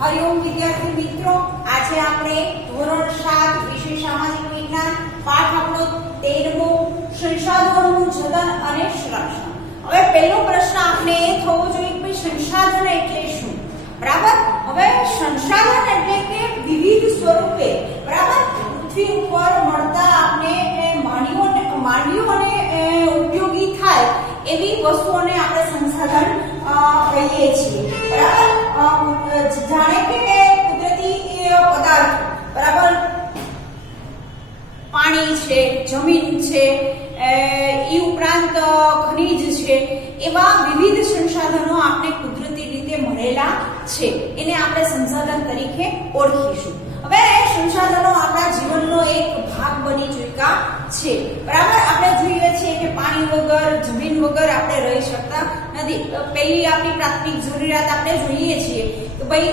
हरिओम विद्यार्थी मित्रों, आज आपणे धोरण 7 विषय सामाजिक विज्ञान पाठ आपणो 13मो संसाधनोनुं जतन अने संरक्षण। હવે પહેલો પ્રશ્ન આપણે એ થવો જોઈએ કે સંસાધન એટલે શું? બરાબર। હવે સંસાધન એટલે કે વિવિધ સ્વરૂપે બરાબર પૃથ્વી ઉપર મળતા આપણે માનવીઓને ઉપયોગી થાય એવી વસ્તુઓને આપણે સંસાધન કહીએ છીએ। બરાબર। જાણે કે કુદરતી પદાર્થ બરાબર પાણી છે, જમીન છે, એ ઉપરાંત ખનિજ છે, એવા વિવિધ સંસાધનો આપણે કુદરતી રીતે મળેલા છે, એને આપણે સંસાધન તરીકે ઓળખીશું। હવે સંસાધનો આપણા જીવનનો એક ભાગ બની ચૂક્યા છે। બરાબર। આપણે જોઈએ છીએ કે પાણી વગર, જમીન વગર આપણે રહી શકતા નથી। પહેલી આપણી પ્રાથમિક જરૂરિયાત આપણે જોઈએ છીએ કે ભાઈ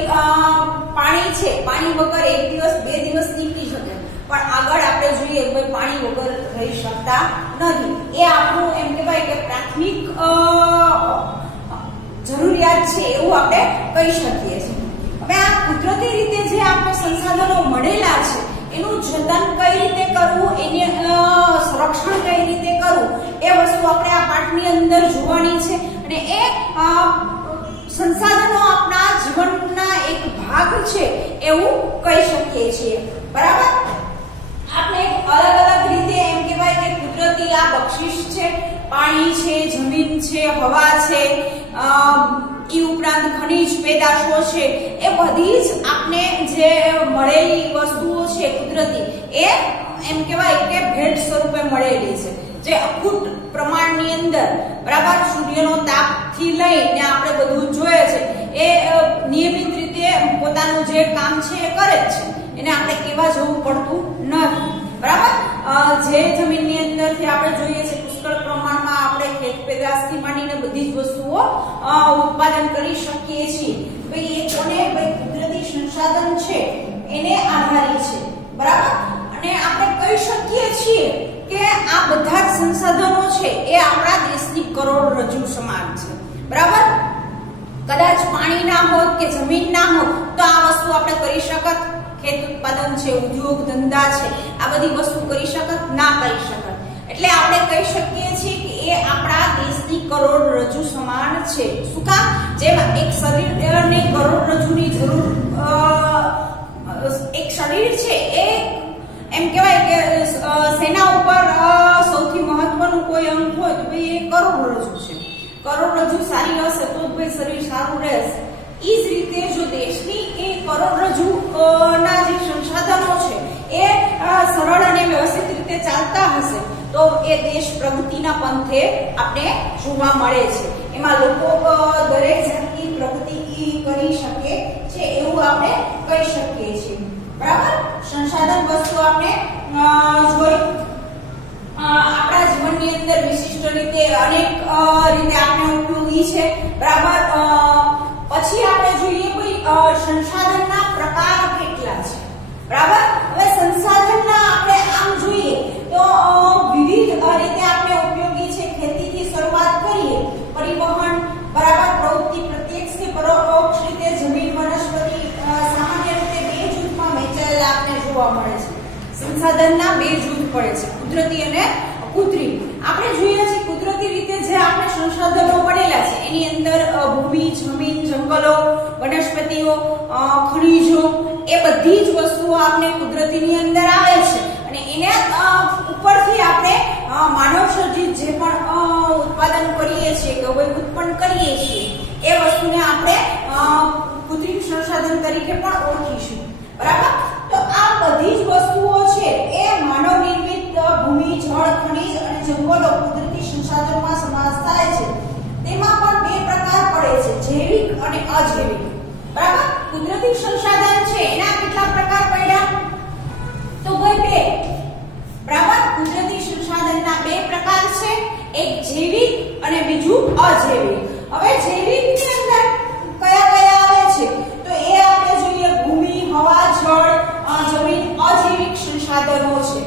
પાણી છે, પાણી વગર એક દિવસ બે દિવસ નીકળી શકે, પણ આગળ આપણે જોઈએ કે ભાઈ પાણી વગર રહી શકતા નથી। એ આપણું એમ કહેવાય કે પ્રાથમિક જરૂરિયાત છે એવું આપણે કહી શકીએ છીએ। હવે આ કુદરતી રીતે જે આપણે સંસાધનો મળેલા છે એનું જતન કઈ રીતે કરવું, એને સંરક્ષણ કઈ રીતે કરવું, એ વસ્તુ આપણે આ પાઠની અંદર જોવાની છે। અને એ સંસાધનો આપણા જીવનના એક ભાગ છે એવું કહી શકીએ છીએ। બરાબર। આપણે અલગ અલગ રીતે એમ કહેવાય કે કુદરતી આ બક્ષિસ છે, પાણી છે, જમીન છે, હવા છે, એ ઉપરાંત ખનિજ પેદાશો છે, એ બધી જ આપણે જે મળેલી વસ્તુઓ છે કુદરતી, એ એમ કહેવાય કે ભેટ સ્વરૂપે મળેલી છે, જે અખૂટ પ્રમાણની અંદર બરાબર સૂર્યનો તાપથી લઈને આપણે બધું જોઈએ છે, એ નિયમિત રીતે પોતાનું જે કામ છે એ કરે જ છે, એને આપણે કહેવા જવું પડતું નથી। બરાબર। જે જમીનની અંદરથી આપણે જોઈએ છે પુષ્કળ પ્રમાણમાં આપણે ખેત પેદાશથી માંડીને બધી જ વસ્તુઓ ઉત્પાદન કરી શકીએ છીએ। ભાઈ એ કોને ભાઈ કુદરતી સંસાધન છે એને આધારિત છે। બરાબર। અને આપણે કહી શકીએ છીએ કે આ બધા જ સંસાધનો છે એ આપણા દેશની કરોડરજ્જુ સમાન છે। બરાબર। કદાચ પાણી ના હોત કે જમીન ના હોત તો આ વસ્તુ આપણે કરી શકત, ખેત ઉત્પાદન છે, ઉદ્યોગ ધંધા છે, આ બધી વસ્તુ કરી શકત ના કરી શકત। એટલે આપણે કહી શકીએ છીએ કે એ આપણા દેશની કરોડરજ્જુ સમાન છે। શું કામ? જેમાં એક શરીરને કરોડરજ્જુની જરૂર, એક શરીર છે એ એમ કહેવાય કે સેના ઉપર સૌથી મહત્વનું કોઈ અંગ હોય તો ભાઈ એ કરોડરજ્જુ છે। કરોડરજ્જુ સારી હશે તો ભાઈ શરીર સારું રહેશે। એ જ રીતે જો દેશની એ કરોડરજ્જુ ના જે સંસાધનો છે એ સરળ અને વ્યવસ્થિત રીતે ચાલતા હશે તો એ દેશ પ્રગતિના પંથે આપણે જોવા મળે છે। એમાં લોકો દરેક જાતની પ્રગતિ કરી શકે છે એવું આપણે કહી શકીએ છીએ। બરાબર। સંસાધન વસ્તુ આપણે જોઈ આપણા જીવનની અંદર વિશિષ્ટ રીતે અનેક રીતે આપણે ઉપયોગી છે। બરાબર। પછી આપણે જોઈએ કોઈ સંસાધનના પ્રકાર કેટલા છે। બરાબર। હવે સંસાધનના આપણે આમ જોઈએ તો વિવિધ રીતે આપણે ઉપયોગી છે। ખેતીથી શરૂઆત કરીએ, પરિવહન, બરાબર, પ્રવૃત્તિ પ્રત્યક્ષ કે પરોક્ષ રીતે જમીન, વનસ્પતિ, સામાન્ય રીતે બે જૂથમાં વહેંચાયેલા આપણે જોવા મળે છે। સંસાધનના બે જૂથ પડે છે, કુદરતી અને કૃત્રિમ। આપણે જોઈએ છીએ કુદરતી રીતે જે આપણે સંસાધનો મળેલા છે એની અંદર ભૂમિ, જમીન, જંગલો, વનસ્પતિઓ, ખનિજો, એ બધી જ વસ્તુઓ આપણે કુદરતીની અંદર આવે છે। અને એને ઉપરથી આપણે માનવ સર્જિત જે પણ ઉત્પાદન કરીએ છીએ કે ઉત્પન્ન કરીએ છીએ એ વસ્તુને આપણે કૃત્રિમ સંસાધન તરીકે પણ ઓળખીશું। બરાબર। તો આ બધી જ વસ્તુઓ છે એ માનવ નિર્મિત ભૂમિ, જળ, ખનિજ અને જંગલો કુદરતી સંસાધનોમાં સમાવેશ થાય છે। તેમાં પણ બે પ્રકાર પડે છે, જૈવિક અને અજૈવિક। બરાબર। કુદરતી સંસાધન છે એના કેટલા પ્રકાર પડ્યા? તો ભાઈ બે। બરાબર। કુદરતી સંસાધનના બે પ્રકાર છે, એક જૈવિક અને બીજું અજૈવિક। હવે જૈવિકની અંદર કયા કયા આવે છે તો એ આપણે જોઈએ ભૂમિ, હવા, જળ, જમીન, અજૈવિક સંસાધનો છે।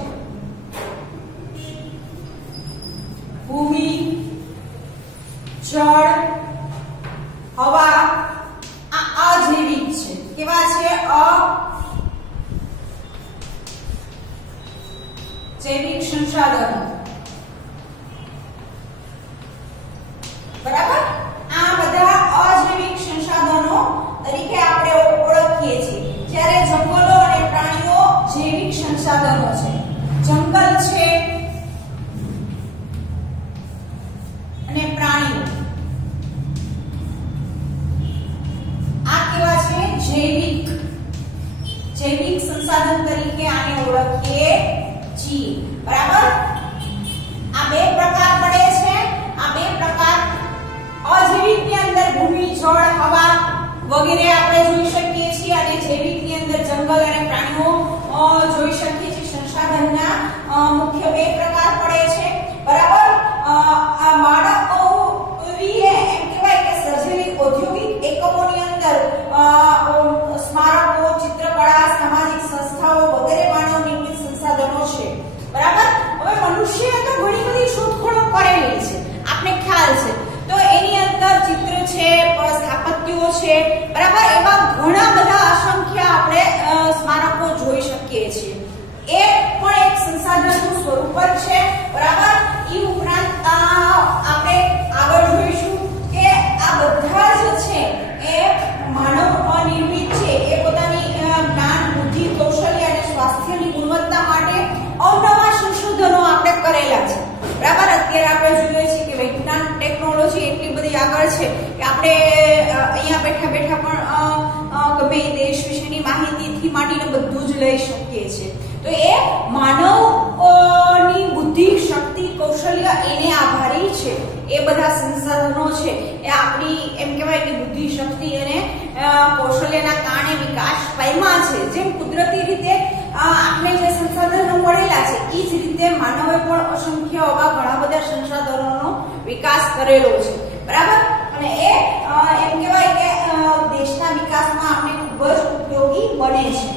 ભૂમિ, જળ, હવા આ અજૈવિક છે। કેવા છે જૈવિક સંસાધનો, બરાબર. આ બધા અજૈવિક સંસાધનો તરીકે આપણે ઓળખીએ છીએ. જ્યારે જંગલો અને પ્રાણીઓ જૈવિક સંસાધનો છે. જંગલ છે અને પ્રાણીઓ આ કેવા છે જૈવિક સંસાધન તરીકે આને ઓળખીએ છીએ, બરાબર. આ બે પ્રકાર પડે છે. આ બે પ્રકાર અજૈવિક ની અંદર ભૂમિ, જળ, હવા વગેરે આપણે જોઈ શકીએ છીએ અને જૈવિક ની અંદર જંગલ અને પ્રાણીઓ જોઈ શકીએ છીએ. સંસાધનના મુખ્ય બે પ્રકાર પડે છે, બરાબર. આ માનવીએ એમ કહેવાય કે સર્જેલી ઔદ્યોગિક એકમોની અંદર સ્મારકો, ચિત્રકળા, સામાજિક સંસ્થાઓ વગેરે માનવ નિર્મિત સંસાધનો છે, બરાબર. હવે મનુષ્યએ તો ઘણી બધી શોધખોળો કરેલી છે, આપને ખ્યાલ છે. તો એની અંદર ચિત્ર છે, સ્થાપત્યો છે, બરાબર. એવા ઘણા બધા અસંખ્ય આપણે સ્મારકો જોઈ શકીએ છીએ. એ પણ એક સંસાધનનું સ્વરૂપ છે, બરાબર. એ ઉપરાંત આપણે આગળ જોઈશું કે આ બધા જ છે એ માનવ નિર્મિત છે. એ પોતાની જ્ઞાન, બુદ્ધિ, કૌશલ્ય અને સ્વાસ્થ્યની ગુણવત્તા માટે અવનવા સંશોધનો આપણે કરેલા છે, બરાબર. અત્યારે આપણે જોઈએ છીએ કે વિજ્ઞાન, ટેકનોલોજી એટલી બધી આગળ છે કે આપણે અહીંયા બેઠા બેઠા પણ ગમે દેશ વિશેની માહિતીથી માંડીને બધું જ લઈ શકીએ છીએ. તો એ માનવની બુદ્ધિ, શક્તિ, કૌશલ્ય એને આભારી છે. એ બધા સંસાધનો છે એ આપણી એમ કહેવાય કે બુદ્ધિ, શક્તિ અને કૌશલ્યના કારણે વિકાસ પામ્યા છે. જેમ કુદરતી રીતે આપણે જે સંસાધનો મળેલા છે એ જ રીતે માનવે પણ અસંખ્ય આવા ઘણા બધા સંસાધનોનો વિકાસ કરેલો છે, બરાબર. અને એ એમ કહેવાય કે દેશના વિકાસમાં આપણે ખૂબ જ ઉપયોગી બને છે.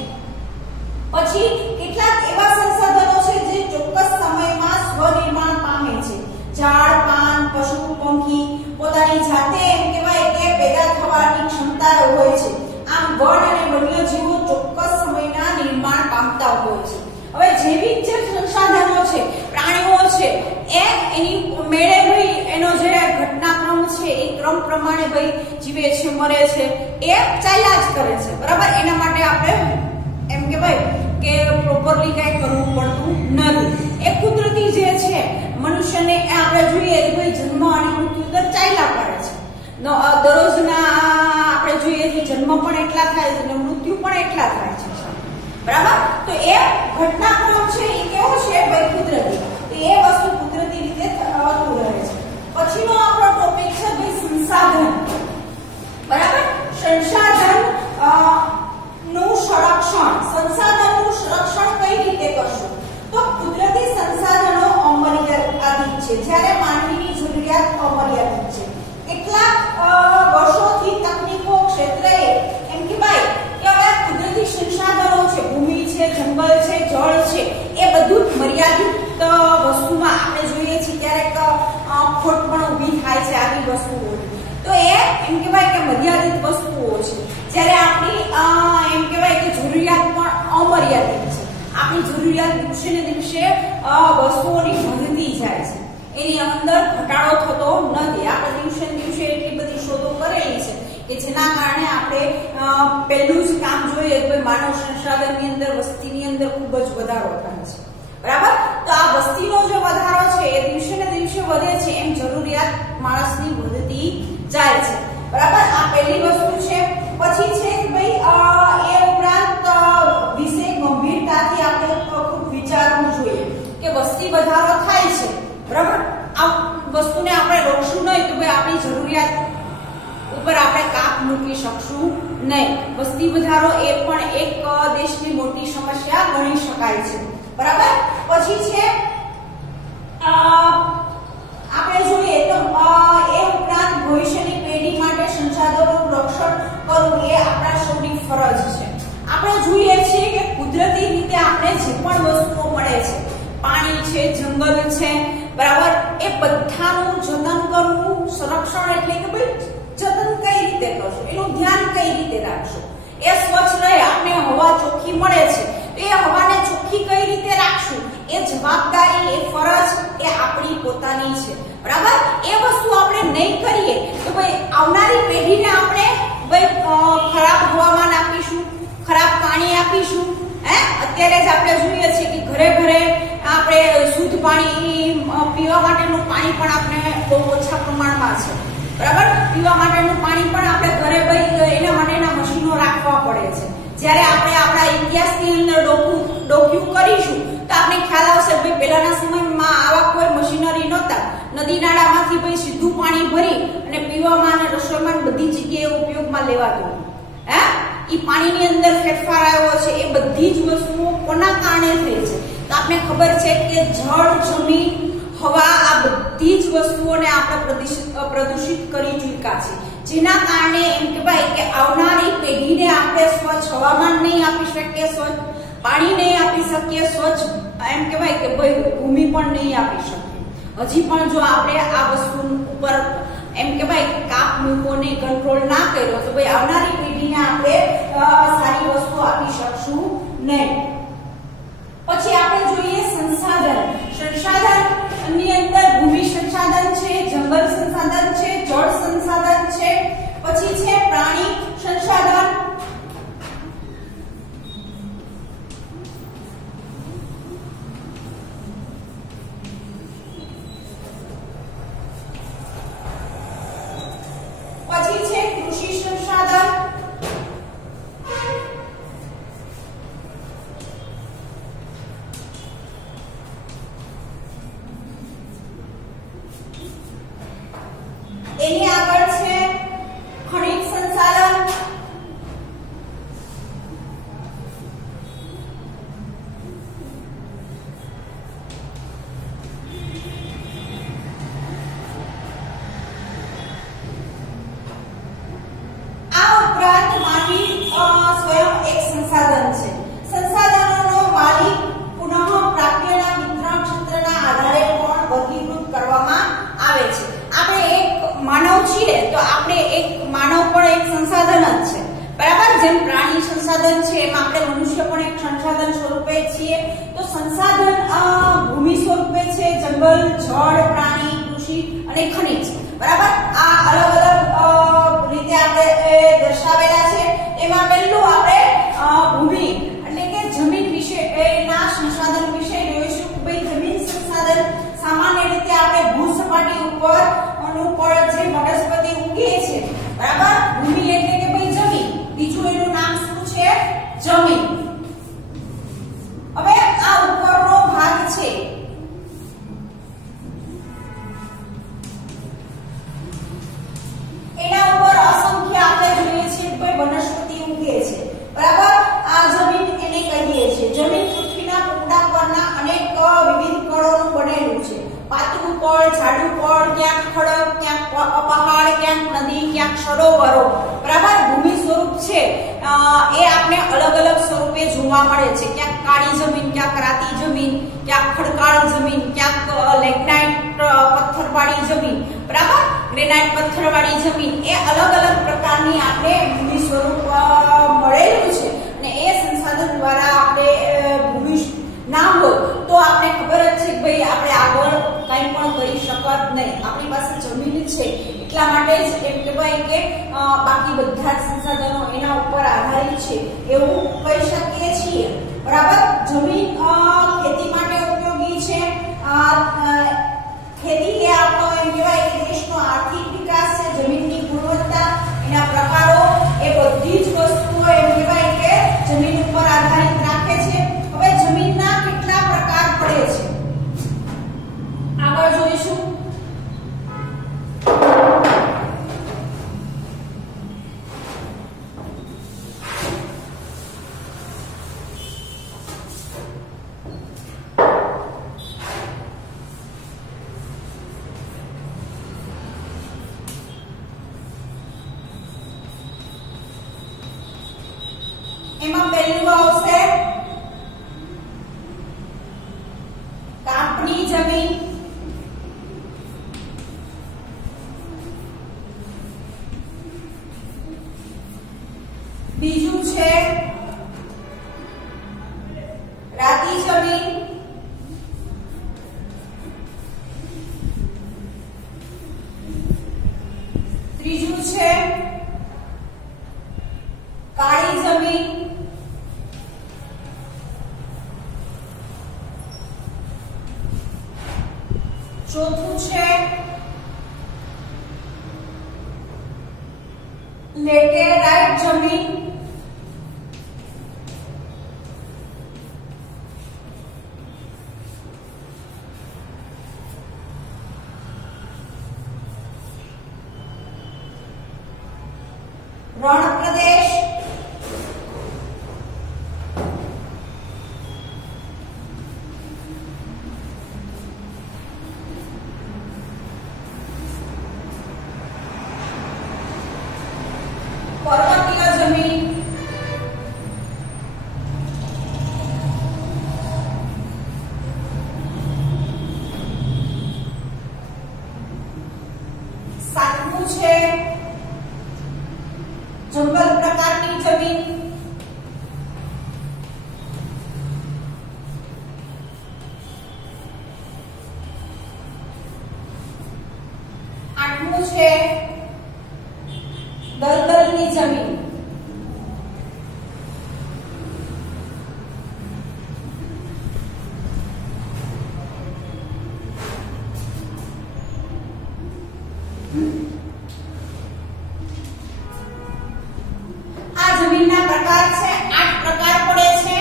પછી કેટલાક એવા સંસાધનો છે જે ચોક્કસ સમયમાં સ્વનિર્માણ પામે છે. ઝાડ, પાન, પશુ, પંખી પોતાની જાતે એમ કહેવાય કે પેદા થવાની ક્ષમતા હોય છે. આમ વન અને વન્યજીવો ચોક્કસ સમયના નિર્માણ પામતા હોય છે. હવે જૈવિક જે સંસાધનો છે, પ્રાણીઓ છે, એ એની મેળે ભાઈ એનો જે ઘટનાક્રમ છે એ ક્રમ પ્રમાણે ભાઈ જીવે છે, મરે છે, એ ચાલ્યા જ કરે છે, બરાબર. એના માટે આપણે એમ કહેવાય કે પ્રોપરલી કઈ કરવું પડતું નથી. એ કુદરતી જે છે મનુષ્યને આપણે જોઈએ કે ભાઈ જન્મ અને મૃત્યુ દર ચાલ્યા કરે છે. દરરોજના આપણે જોઈએ કે જન્મ પણ એટલા થાય છે અને મૃત્યુ પણ એટલા થાય છે, બરાબર. તો એ ઘટનાક્રમ છે એ કેવો છે ભાઈ કુદરતી. તો એ વસ્તુ કુદરતી રીતે થતું રહે છે. પછીનો આપણો ટોપિક છે ભાઈ સંસાધન, બરાબર. સંસાધન નું સંરક્ષણ. સંસાધનનું સંરક્ષણ કઈ રીતે કરશું? તો કુદરતી સંસાધનો અમર્યાદિત છે, જ્યારે માનવીની જરૂરિયાત અમર્યાદિત છે. કેટલાક વર્ષોથી તકનીકો ક્ષેત્રે એમ કહેવાય કે હવે કુદરતી સંસાધનો છે, ભૂમિ છે, જંગલ છે, જળ છે, એ બધું મર્યાદિત વસ્તુમાં આપણે જોઈએ છીએ. ક્યારેક ખોટ પણ ઊભી થાય છે આવી વસ્તુઓ. તો એ એમ કહેવાય કે મર્યાદિત વસ્તુઓ છે. જ્યારે આપણી એમ કહેવાય કે જરૂરિયાત પણ અમર્યાદિત છે. આપણી જરૂરિયાત દિવસે ને દિવસે વસ્તુઓની વધતી જાય છે, એની અંદર ઘટાડો થતો નથી. આપણે દિવસે ને દિવસે એટલી બધી શોધો કરેલી છે કે જેના કારણે આપણે પહેલું જ કામ જોઈએ કે માનવ સંસાધનની અંદર, વસ્તીની અંદર ખૂબ જ વધારો થાય છે, બરાબર. તો આ વસ્તીનો જે વધારો છે એ દિવસે ને દિવસે વધે છે એમ જરૂરિયાત માણસની વધતી જાય છે, બરાબર. આ પહેલી વસ્તુ છે. પછી છે ભાઈ એ ઉપરાંત વિશે ગંભીરતાથી આપણે ખૂબ વિચારવું જોઈએ કે વસ્તી વધારો થાય છે, બરાબર. આ વસ્તુને આપણે રોકશું નહીં તો ભાઈ આપણી જરૂરિયાત ઉપર આપણે કાપ મૂકી શકશું નહીં. વસ્તી વધારો એ પણ એક દેશની મોટી સમસ્યા ગણી શકાય છે, બરાબર. પછી છે આપણે જોઈએ તો એ ઉપરાંત ભવિષ્યની પેઢી માટે સંસાધનોનું રક્ષણ કરવું એ આપણા સૌની ફરજ છે. આપણે જોઈએ છીએ કે કુદરતી રીતે આપણે જે પણ વસ્તુઓ મળે છે, પાણી છે, જંગલ છે, બરાબર, એ બધાનું જતન કરવું, સંરક્ષણ એટલે કે ભાઈ જતન કઈ રીતે કરશો, એનું ધ્યાન કઈ રીતે રાખશો, એ સ્વચ્છ રહે, આપણે હવા ચોખ્ખી મળે છે, તો એ હવાને ચોખ્ખી કઈ રીતે રાખશું એ જવાબદારી, એ ફરજ એ આપણી પોતાની છે, બરાબર. એ વસ્તુ આપણે નહીં કરીએ તો ભાઈ આવનારી પેઢીને આપણે ભાઈ ખરાબ હવામાન આપીશું, ખરાબ પાણી આપીશું. અત્યારે જ આપણે જોઈએ છીએ કે ઘરે ઘરે આપણે શુદ્ધ પાણી પીવા માટેનું પાણી પણ આપણે બહુ ઓછા પ્રમાણમાં છે, બરાબર. પીવા માટેનું પાણી પણ આપણે ઘરે ભાઈ એના માટેના મશીનો રાખવા પડે છે. જ્યારે આપણે આપણા ઇતિહાસની અંદર ડોક્યુ કરીશું તો આપણે ખ્યાલ આવશે ભાઈ પહેલાના સમયમાં આવા કોઈ મશીનરી નહોતા. નદી નાળામાંથી ભાઈ સીધું પાણી ભરી અને પીવામાં અને રસોઈમાં બધી જગ્યાએ ઉપયોગમાં લેવાતું. ઈ પાણીની અંદર ફેરફાર આવ્યો છે. એ બધી જ વસ્તુઓ કોના કારણે થઈ છે? તો આપણે ખબર છે કે જળ, જમીન, હવા આ બધી જ વસ્તુઓને આપણે પ્રદૂષિત કરી ચૂક્યા છે. જેના કારણે એમ કહેવાય કે આવનારી પેઢીને આપણે સ્વચ્છ હવામાન નહીં આપી શકીએ, સ્વચ્છ પાણી નહીં આપી શકીએ, સ્વચ્છ એમ કહેવાય કે ભાઈ ભૂમિ પણ નહીં આપી શકીએ. હજી પણ જો આપણે આ વસ્તુ ઉપર એમ કહેવાય કાપ મૂકો ને કંટ્રોલ ના કર્યો તો ભાઈ આવનારી પેઢીને આપણે સારી વસ્તુ આપી શકશું નહીં. પછી આપણે જોઈએ સંસાધન. સંસાધનની અંદર ભૂમિ સંસાધન છે, જંગલ સંસાધન છે, જળ સંસાધન છે, પછી છે પ્રાણી સંસાધન, પછી છે કૃષિ સંસાધન, એની આગળ છે ખનિજ સંસાધન, આ ઉપરાંત માનવી સ્વયં એક સંસાધન છે. સંસાધનોનો માલિક પુનઃ પ્રાપ્યના વિતરણ ક્ષેત્રના આધારે પણ વર્ગીકૃત કરવામાં આવે છે. આપણે એક માનવ છીએ તો આપણે એક માનવ પણ એક સંસાધન જ છે, બરાબર. જેમ પ્રાણી સંસાધન છે એમ આપણે મનુષ્ય પણ એક સંસાધન સ્વરૂપે છીએ. તો સંસાધન ભૂમિ સ્વરૂપે છે જંગલ, જળ, પ્રાણી, કૃષિ અને ખનિજ, બરાબર. આ અલગ અલગ રીતે આપણે દર્શાવેલા છે. એમાં પહેલું આપણે ભૂમિ એટલે કે જમીન વિશે એના સંસાધન વિશે જોઈશું. ભાઈ જમીન સંસાધન સામાન્ય રીતે આપણે ભૂસપાટી ઉપર જે વનસ્પતિ ઉગે છે, બરાબર. ભૂમિ એટલે કે ભાઈ જમીન, બીજું એનું નામ શું છે? જમીન. હવે આ ઉપરનો ભાગ છે એના ઉપર અસંખ્ય આપણે જોઈએ છીએ કે ભાઈ વનસ્પતિ ઉગે છે, બરાબર. આ જમીન એને કહીએ છીએ. જમીન પૃથ્વીના ટુકડા પરના અનેક વિવિધ કણોનું બનેલું છે. પાતળું પડ, જાડું પડ, ક્યાંક ખડક, ક્યાંક પહાડ, ક્યાંક નદી, ક્યાંક સરોવરો, બરાબર. ભૂમિ સ્વરૂપ છે એ આપણે અલગ અલગ સ્વરૂપે જોવા મળે છે. ક્યાંક કાળી જમીન, ક્યાંક રાતી જમીન, ક્યાંક ખડકાળ જમીન, ક્યાંક લેગ્નાઇટ પથ્થરવાળી જમીન, બરાબર. ગ્રેનાઇટ પથ્થરવાળી જમીન, એ અલગ અલગ પ્રકારની આપણે ભૂમિ સ્વરૂપ મળેલું છે. અને એ સંસાધન દ્વારા આપણે ભૂમિ ના હોય તો આપણે ખબર જ છે કે ભાઈ આપણે આગળ કંઈ પણ કરી શકત નહીં. આપણી પાસે જમીન છે એટલા માટે જ એમ કહેવાય કે બાકી બધા જ સંસાધનો એના ઉપર આધારિત છે એવું કહી શકીએ છીએ, બરાબર. જમીન ખેતી માટે ઉપયોગી છે. ખેતી એ આપણો એમ કહેવાય કે દેશનો આર્થિક વિકાસ છે. જમીનની ગુણવત્તા, એના પ્રકારો, એ બધી જ વસ્તુઓ એમ કહેવાય કે જમીન ઉપર આધારિત રાખે છે. હવે જમીનના કેટલા પ્રકાર પડે છે આગળ જોઈશું. એમાં પહેલું આવશે કાપની જમીન, બીજું છે ત્રીજું છે કાળી જમીન, ચોથું છે લેટેરાઇટ જમીન, રણ પ્રદેશ, પર્વતીય જમીન, સાતમું છે જંગલ પ્રકારની જમીન, આઠમું છે દલદલની જમીન, આ જમીનના પ્રકાર છે, 8 પ્રકાર પડે છે.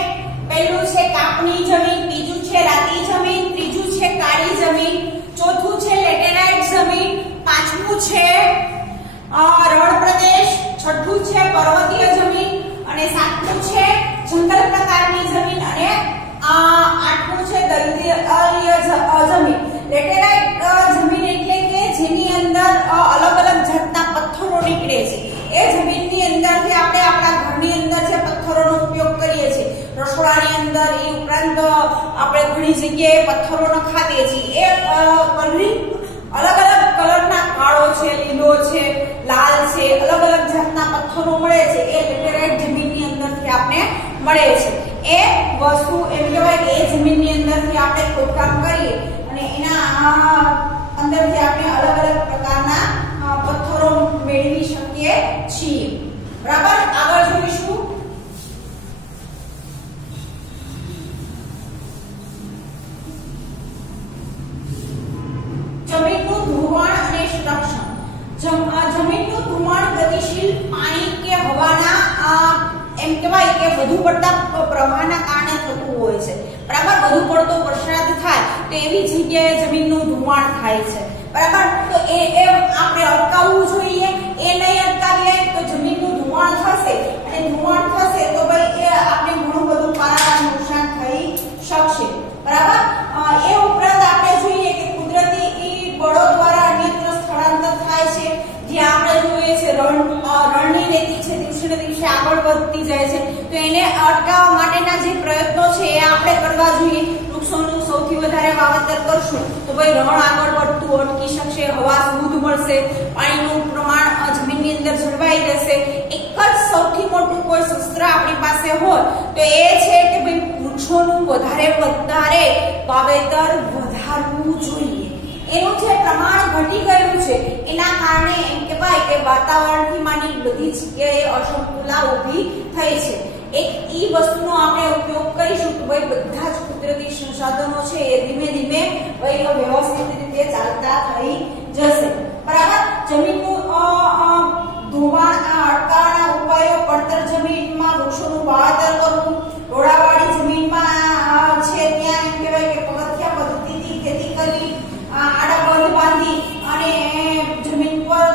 પહેલું છે કાપણી જમીન, બીજું છે રાતી જમીન, ત્રીજું છે કાળી જમીન, ચોથું છે લેટેરાઇટ જમીન, પાંચમું છે રણ પ્રદેશ, છઠ્ઠું છે પર્વતીય જમીન અને સાતમું છે જંગલ પ્રકારની જમીન અને આઠમું છે દલદલીય જમીન. લેટેરાઇટ જમીન એટલે કે જેની અંદર અલગ અલગ જાતના પથ્થરો નીકળે છે. એ જમીનની અંદરથી આપણે આપણા ઘરની અંદર જે પથ્થરોનો ઉપયોગ કરીએ છીએ, રસોડાની અંદર, એ ઉપરાંત આપણે ઘણી જગ્યાએ પથ્થરો નખાવીએ છીએ. એ કલરિંગ અલગ અલગ કલરના, કાળો છે, લીલો છે, લાલ છે, અલગ અલગ જાતના પથ્થરો મળે છે. એ લેટેરાઇટ જમીનની અંદરથી આપણે મળે છે. એ વસ્તુ એમ કહેવાય કે એ જમીનની અંદરથી આપણે ખોદકામ કરીએ અને એના અંદરથી આપણે અલગ અલગ પ્રકારના પથ્થરો મેળવી શકીએ છીએ. બરાબર, આગળ જોઈશું જમીનનું ધોવાણ અને સંરક્ષણ. જમીનનું ધોવાણ ગતિશીલ પાણી કે હવાના એમ કહેવાય કે વધુ પડતા પ્રવાહના કારણે થતું હોય છે. બરાબર, વધુ પડતો વરસાદ થાય તો એવી જગ્યાએ જમીનનું ધોવાણ થાય છે. બરાબર, તો એ આપણે અટકાવવું જોઈએ. એ નહીં અટકાવીએ તો જમીનનું ધોવાણ થશે અને ધોવાણ થશે તો ભાઈ એ આપણે ઘણું બધું પારાવાર નુકસાન થઈ શકશે. બરાબર, એ ઉપરાંત આપણે જોઈએ કે કુદરતી બળો દ્વારા અન્યત્ર સ્થળાંતર થાય છે. જ્યાં આપણે જોઈએ છે રણની રેતી છે દિવસે ને દિવસે આગળ વધતી જાય છે, તો એને અટકાવવા માટેના જે પ્રયત્નો છે એ આપણે કરવા જોઈએ. વૃક્ષોનું સૌથી વધારે વાવેતર કરશું તો ભાઈ રણ આગળ વધતું અટકી શકશે, હવા શુદ્ધ મળશે, પાણીનું પ્રમાણ જમીનની અંદર જળવાઈ રહેશે. એક જ સૌથી મોટું કોઈ શસ્ત્ર આપણી પાસે હોય તો એ છે કે ભાઈ વૃક્ષોનું વધારે વાવેતર વધારવું જોઈએ. એનું જે પ્રમાણ ઘટી ગયું છે એના કારણે એમ કહેવાય કે વાતાવરણથી માંડી બધી જગ્યાએ અસમતુલા ઊભી થઈ છે. એક ઈ વસ્તુનો આપણે ઉપયોગ કરીશું તો ભાઈ બધા જ કુદરતી સંસાધનો છે એ ધીમે ધીમે ભાઈ વ્યવસ્થિત રીતે ચાલતા થઈ જશે. બરાબર, જમીનનું ધોવાણ અટકાવવાના ઉપાયો: પડતર જમીનમાં વૃક્ષોનું વાવેતર કરવું, ઢોળાવાળી જમીનમાં છે ત્યાં એમ કહેવાય કે પગથિયા પદ્ધતિથી ખેતી કરવી, આડા બંધ બાંધી અને જમીન પર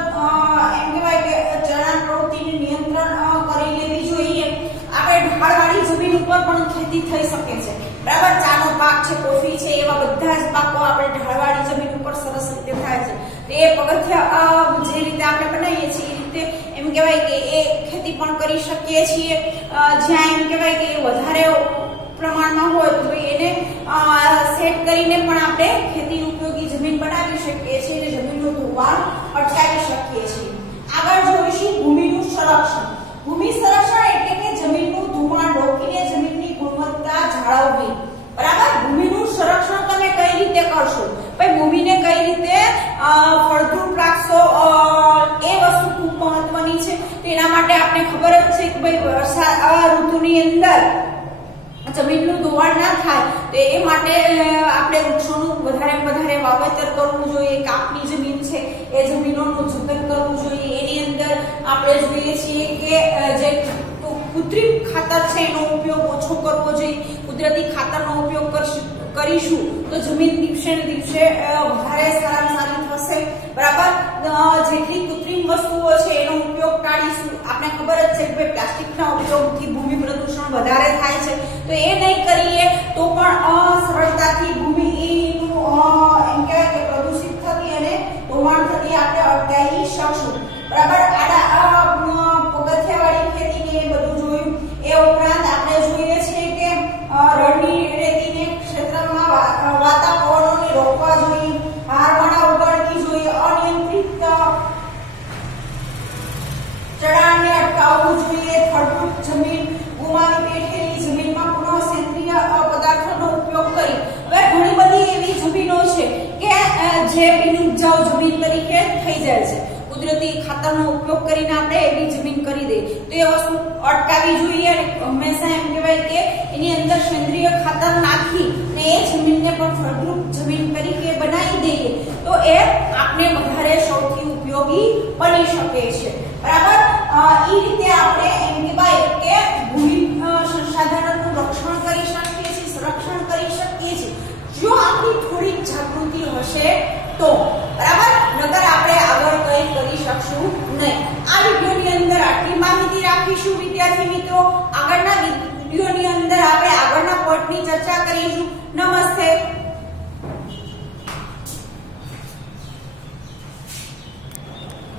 એમ કહેવાય કે ચણા પ્રવૃત્તિનું નિયંત્રણ કરી લેવી જોઈએ. આપણે ઢાળવાળી જમીન ઉપર પણ ખેતી થઈ શકે છે. બરાબર, ચાનો પાક છે, કોફી છે, એવા બધા જ પાકો આપણે ઢાળવાળી જમીન ઉપર સરસ રીતે થાય છે. તો એ પગથિયા જે રીતે આપણે બનાવીએ છીએ એ રીતે એમ કહેવાય કે એ ખેતી પણ કરી શકીએ છીએ. જ્યાં એમ કહેવાય કે વધારે પ્રમાણમાં હોય તો એને સેટ કરીને પણ આપણે ખેતી ઉપયોગી જમીન બનાવી શકીએ છીએ અને જમીનનું ધોવાણ અટકાવી શકીએ છીએ. આગળ જોઈશું ભૂમિનું સંરક્ષણ. ભૂમિ સંરક્ષણ એટલે કે જમીનનું ધોવાણ રોકીને જમીનની ગુણવત્તા જાળવવી. બરાબર, ભૂમિનું સંરક્ષણ તમે કઈ રીતે કરશો? ભાઈ ભૂમિને કઈ રીતે ફળદ્રુપ રાખશો એ વસ્તુ આપણે ખબર જ છે કે ભાઈ વરસાદ આ ઋતુની અંદર જમીનનું ધોવાણ ના થાય તો એ માટે આપણે વૃક્ષોનું વધારે વાવેતર કરવું જોઈએ. કાપની જમીન છે એ જમીનોનું જતન કરવું જોઈએ. એની અંદર આપણે જોઈએ છીએ કે જે કૃત્રિમ ખાતર છે એનો ઉપયોગ ઓછો કરવો જોઈએ. કુદરતી ખાતરનો ઉપયોગ કરીશું તો જમીન દિવસે ને દિવસે વધારે સારી થશે. બરાબર. જેટલી કૃત્રિમ વસ્તુઓ છે એનો ઉપયોગ ટાળીશું. આપણે ખબર જ છે કે પ્લાસ્ટિકના ઉપયોગથી ભૂમિ પ્રદૂષણ વધારે થાય છે, તો એ નહીં કરીએ તો પણ સરળતાથી ભૂમિનું એમ કહેવાય કે પ્રદૂષિત થતી અને ધોવાણ થતી આપણે અટકાવી શકશું. બરાબર. પગથિયાવાળી ખેતી ને એ બધું જોયું. એ ઉપરાંત આપણે જોઈએ છીએ કે રણની રેતીને ક્ષેત્રમાં વાતા પવનોને રોકવા જોઈએ. હારવાળા ઉગાડવી જોઈએ. અનિયંત્રિત ચઢાણને અટકાવવું જોઈએ. ફળદ્રુપ જમીન ગુમાવી બેઠેલી જમીનમાં પુનઃ સેન્દ્રિય પદાર્થોનો ઉપયોગ કરી. હવે ઘણી બધી એવી જમીનો છે કે જે બિનઉપજાઉ જમીન તરીકે થઈ જાય છે. કુદરતી ખાતરનો ઉપયોગ કરીને આપણે એવી જમીન કરી દઈએ તો એ વસ્તુ અટકાવી જોઈએ અને હંમેશા એમ કહેવાય કે એની અંદર સેન્દ્રિય ખાતર નાખી ને એ જમીનને પણ ફળદ્રુપ જમીન તરીકે બનાવી દઈએ તો એ આપણે વધારે સૌથી ઉપયોગી બની શકે છે. બરાબર. એ રીતે આપણે એમ કહેવાય કે ભૂમિ સંસાધનોનું રક્ષણ કરી શકીએ છીએ, સંરક્ષણ કરી શકીએ છીએ જો આપણી થોડી જાગૃતિ હશે તો. બરાબર. નકર આપણે આગળ કંઈ કરી શકશું નહીં. આ વિડિયોની અંદર આટલી માહિતી રાખીશું વિદ્યાર્થી મિત્રો. આગળના વિડિયોની અંદર આપણે આગળના પોઈન્ટની ચર્ચા કરીશું. નમસ્તે.